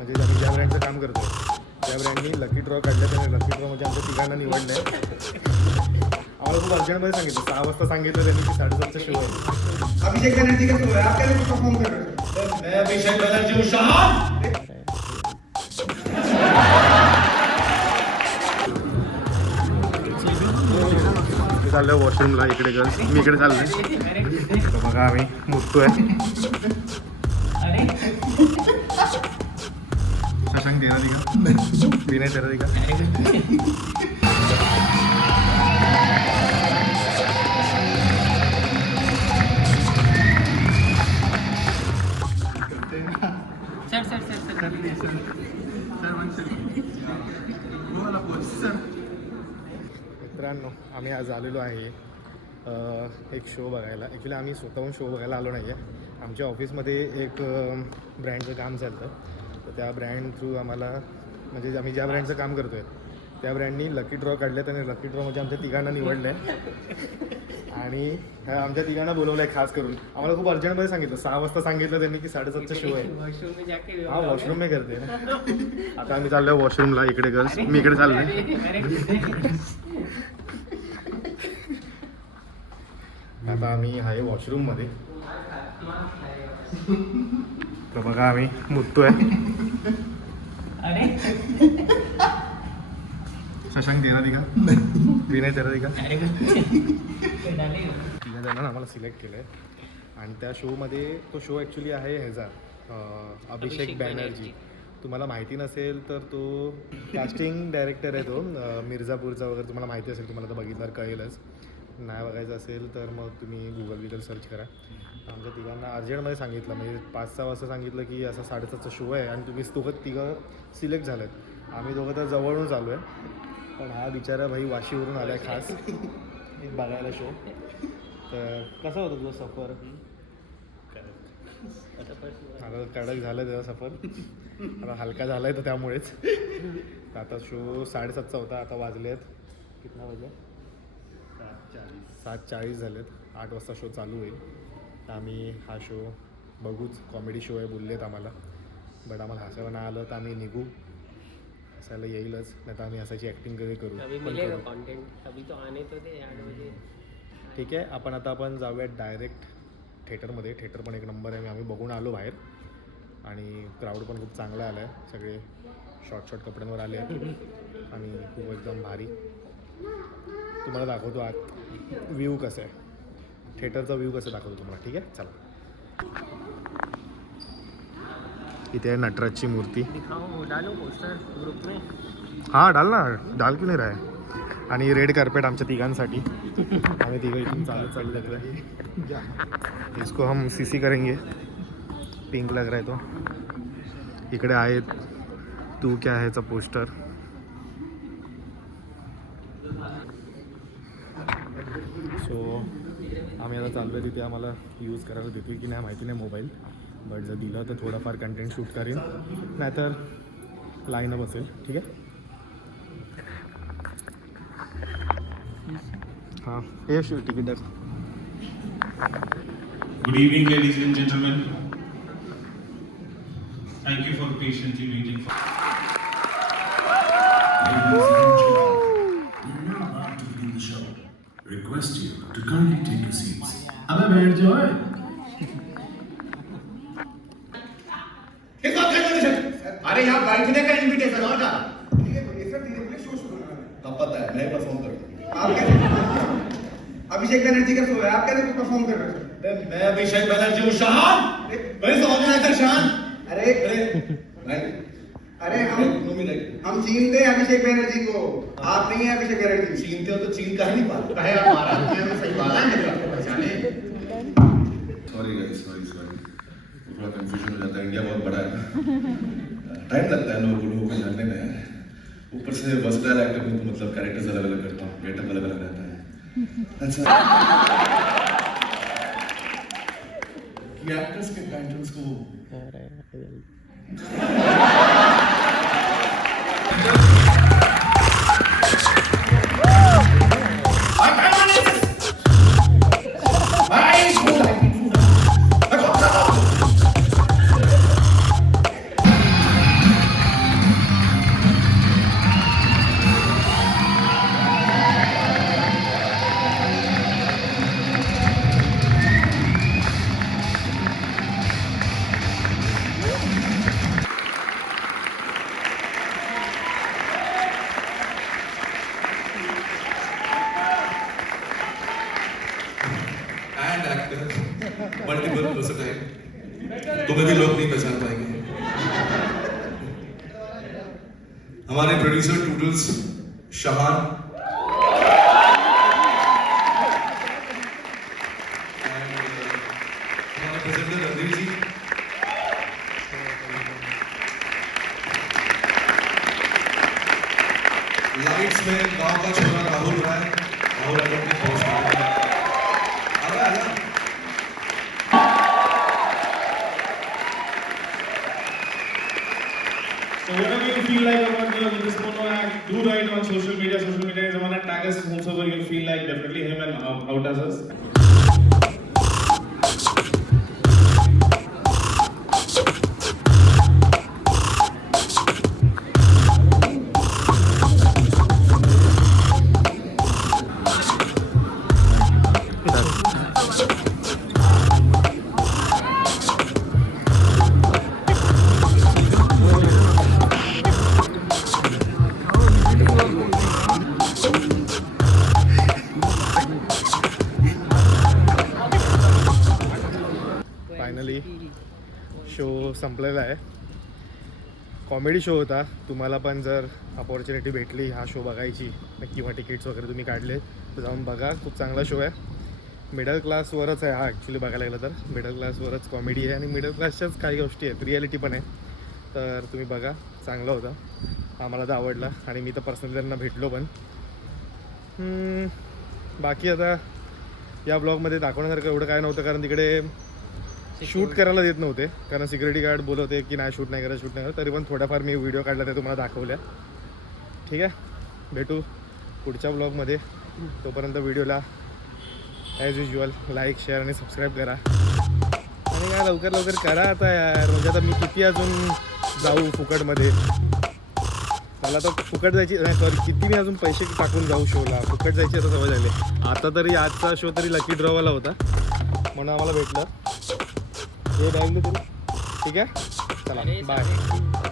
म्हणजे आम्ही ज्या ब्रँडचं काम करतो त्या ब्रँडनी लकी ड्रॉ काढले. त्याने लकी ड्रॉ म्हणजे आमच्या तिघांना निवडलं आहे. आम्हाला खूप अर्जंटमध्ये सांगितलं, 6 वाजता सांगितलं त्यांनी की 7:30चा शो आहे. अभिषेक बनर्जी का शो है, आप कैसे परफॉर्म कर रहे हो? मैं अभिषेक बनर्जी हूँ शान. मी चाललोय वॉशरूमला, इकडे गर्ल्स, मी इकडे चाललोय. बघा आम्ही मुततोय. शशांक तेरा दिघा, विनय तेरा दिघा. मित्रांनो, आम्ही आज आलेलो आहे एक शो बघायला. ॲक्च्युली आम्ही स्वतःहून शो बघायला आलो नाही आहे. आमच्या ऑफिसमध्ये एक ब्रँडचं काम चालतं, तर त्या ब्रँड थ्रू आम्हाला, म्हणजे आम्ही ज्या ब्रँडचं काम करतो आहे त्या ब्रँडनी लकी ड्रॉ काढले. त्याने लकी ड्रॉ म्हणजे आमच्या तिघांना निवडलं आहे आणि आमच्या तिघांना बोलवलं आहे खास करून. आम्हाला खूप अर्जंटमध्ये सांगितलं, 6 वाजता सांगितलं त्यांनी की 7:30चा शो आहे. हा, वॉशरूम मी करते ना. आता आम्ही चाललो आहे वॉशरूमला, इकडे गर्ल्स, मी इकडे चाललोय. आता आम्ही आहे वॉशरूममध्ये. तर बघा आम्ही मुततोय. शशांक तेरा दिघा, विनय तेरा दिघा. तिघा जणांना आम्हाला सिलेक्ट केलं आहे आणि त्या शोमध्ये, तो शो ॲक्च्युली आहे ह्याचा अभिषेक बॅनर्जी. तुम्हाला माहिती नसेल तर तो कास्टिंग डायरेक्टर आहे. तो मिर्झापूरचा वगैरे तुम्हाला माहिती असेल, तुम्हाला तर बघितल्यावर कळेलच. नाही बघायचं असेल तर मग तुम्ही गुगल सर्च करा. आमच्या तिघांना अर्जंटमध्ये सांगितलं, म्हणजे 5-6 वाजता सांगितलं की असा 7:30चा शो आहे आणि तुम्ही तिघं सिलेक्ट झालं आहेत. आम्ही दोघं तर जवळून आलो आहे, पण हा बिचारा भाई वाशीवरून आला आहे खास बघायला शो. तर कसा होता तुझा सफर? आता कडक झालं त्याचा सफर, आता हलका झाला आहे तर त्यामुळेच. आता शो 7:30चा होता, आता वाजले आहेत कितना वाजले? 7:40 झालेत. 8 वाजता शो चालू होईल. तर आम्ही हा शो बघूच. कॉमेडी शो आहे बोललेत आम्हाला, बट आम्हाला हसायला नाही आलं तर आम्ही निघू. हसायला येईलच, नाही तर आम्ही हसायची ॲक्टिंग कधी करू. ठीक आहे, आपण जाऊयात डायरेक्ट थिएटरमध्ये. थिएटर पण एक नंबर आहे, आम्ही बघून आलो बाहेर आणि क्राऊड पण खूप चांगला आला आहे. सगळे शॉर्ट कपड्यांवर आले आहेत आणि खूप एकदम भारी. तुम्हाला दाखवतो आत व्ह्यू कसं आहे, थिएटरचा व्ह्यू कसं दाखवतो तुम्हाला. ठीक आहे, चला. इथे आहे नटराजची मूर्ती. हां, डाल क्यों नाही रहा है. आणि रेड कार्पेट आमच्या तिघांसाठी. आम्ही तिघं इथून चालत लग रहा है. इसको हम सीसी करेंगे. पिंक लग रहा है तो. इकडे आहेत तू क्या आहेचा पोस्टर. सो आम्ही आता चाललो आहे तिथे. आम्हाला यूज करायला देतील की नाही माहिती नाही मोबाईल, बट जर दिलं तर थोडाफार कंटेंट शूट करीन, नाहीतर लाईनअप असेल. ठीक आहे. हां, हे shoot ticket. Good evening, ladies and gentlemen. Thank you for patiently waiting for. Ladies and gentlemen, we are now about to begin the show. Request you to kindly take your seats. अबे बैठ जाओ. अरे यहाँ बैठने का invitation और क्या? धीरे बोलिए सर, धीरे बोलिए, शो शुरू होना है. अब पता है, मैं परफॉर्म करता हूँ. आप कैसे? अभिषेक बनर्जी का शो है, आप कैसे परफॉर्म कर रहे हो? मैं अभिषेक बनर्जी हूँ शान. वेयर इज ऑर्गेनाइजर शान? अरे हम चीनते हैं अभिषेक बनर्जी को. आप नहीं है अभिषेक बनर्जी. चीनते हो तो चीन का ही नहीं पालते. कहे आप मारा मैं सही बाला है मेरे आपको पहचाने. Sorry guys, sorry. थोड़ा कंफ्यूजन हो जाता है. इंडिया बहुत बड़ा है, टाइम लगता है लोगों को जानने में. ऊपर से वर्सटाइल एक्टर में तो मतलब कैरेक्टर्स अलग अलग करता हूँ, गेटअप अलग अलग रहता है. ये एक्टर्स के पैटर्न्स को हमारे प्रोड्यूसर टूडल्स शहान, हमारे प्रेजेंटर रणधीर जी, लाइट्स में गांव का छोरा राहुल राय, राहुल यादव के दोस्त आ रहा है। So whatever you feel like about this photo, do write on social media. Social media is one tag us whomsoever you feel like. Definitely him and out as us. Finally show संपलेला आहे. Comedy show होता. तुम्हाला पण जर opportunity भेटली हा show बघायची किंवा तिकीट्स वगैरे तुम्ही काढले तर जाऊन बघा. खूप चांगला शो आहे. मिडल क्लासवरच आहे हा ॲक्च्युली बघायला गेलं तर. मिडल क्लासवरच कॉमेडी आहे आणि मिडल क्लासच्याच काही गोष्टी आहेत. रिॲलिटी पण आहे. तर तुम्ही बघा. चांगला होता. आम्हाला तर आवडला आणि मी तर पर्सनली त्यांना भेटलो पण. बाकी आता या ब्लॉगमध्ये दाखवण्यासारखं एवढं काय नव्हतं कारण तिकडे शूट करायला देत नव्हते कारण सिक्युरिटी गार्ड बोलवते की नाही शूट नाही करा. तरी पण थोड्याफार मी व्हिडिओ काढला ते तुम्हाला दाखवल्या. ठीक आहे, भेटू पुढच्या ब्लॉगमध्ये. तोपर्यंत व्हिडिओला ॲज युजल लाईक शेअर आणि सबस्क्राईब करा. आणि काय लवकर लवकर करा आता यार. म्हणजे आता मी किती अजून जाऊ फुकटमध्ये. मला तर फुकट जायची सॉरी किती मी अजून पैसे टाकून जाऊ शोला. फुकट जायची आता सवय झाली. आता तरी आजचा शो तरी लकी ड्रॉवाला होता म्हणून आम्हाला भेटलं. हे बॅग दे तरी. ठीक आहे, चला बाय.